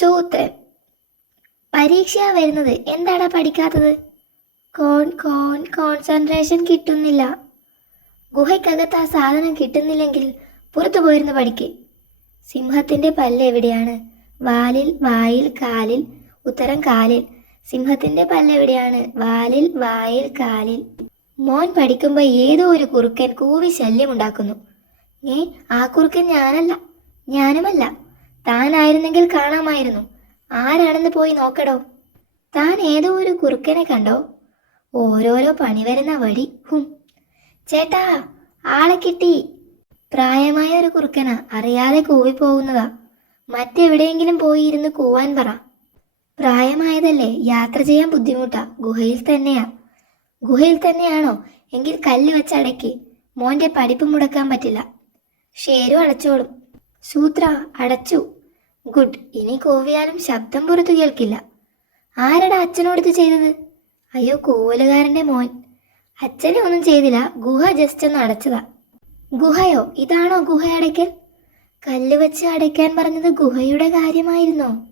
സൂത്രൻ. പരീക്ഷയാ വരുന്നത്, എന്താടാ പഠിക്കാത്തത്? കോൺസെൻട്രേഷൻ കിട്ടുന്നില്ല. ഗുഹയ്ക്കകത്ത് ആ സാധനം കിട്ടുന്നില്ലെങ്കിൽ പുറത്തു പോയിരുന്ന് പഠിക്ക്. സിംഹത്തിന്റെ പല്ല് എവിടെയാണ്? വാലിൽ, വായിൽ, കാലിൽ. ഉത്തരം കാലിൽ. സിംഹത്തിന്റെ പല്ല് എവിടെയാണ്? വാലിൽ, വായിൽ, കാലിൽ. മോൻ പഠിക്കുമ്പോൾ ഏതോ ഒരു കുറുക്കൻ കൂവി ശല്യമുണ്ടാക്കുന്നു. ആ കുറുക്കൻ ഞാനുമല്ല. താനായിരുന്നെങ്കിൽ കാണാമായിരുന്നു. ആരാണെന്ന് പോയി നോക്കടോ. താൻ ഏതോ ഒരു കുറുക്കനെ കണ്ടോ? ഓരോരോ പണി വരുന്ന വഴി. ചേട്ടാ, ആളെ കിട്ടി. പ്രായമായ ഒരു കുറുക്കനാ, അറിയാതെ കൂവിപ്പോകുന്നതാ. മറ്റെവിടെയെങ്കിലും പോയി ഇരുന്ന് കൂവാൻ പറ. പ്രായമായതല്ലേ, യാത്ര ചെയ്യാൻ ബുദ്ധിമുട്ടാ. ഗുഹയിൽ തന്നെയാണോ? എങ്കിൽ കല്ല് വെച്ച് അടയ്ക്ക്. മോന്റെ പഠിപ്പ് മുടക്കാൻ പറ്റില്ല. ഷേരു അടച്ചോളും. സൂത്ര അടച്ചു. ഗുഡ്. ഇനി കൂവിയാലും ശബ്ദം പുറത്തു കേൾക്കില്ല. ആരടാ അച്ഛനോട് ചെയ്തത്? അയ്യോ, കൂവലുകാരന്റെ മോൻ. അച്ഛനെ ഒന്നും ചെയ്തില്ല, ഗുഹ ജസ്റ്റ് ഒന്ന് അടച്ചതാ. ഗുഹയോ? ഇതാണോ ഗുഹ അടയ്ക്കൽ? കല്ല് വെച്ച് അടയ്ക്കാൻ പറഞ്ഞത് ഗുഹയുടെ കാര്യമായിരുന്നോ?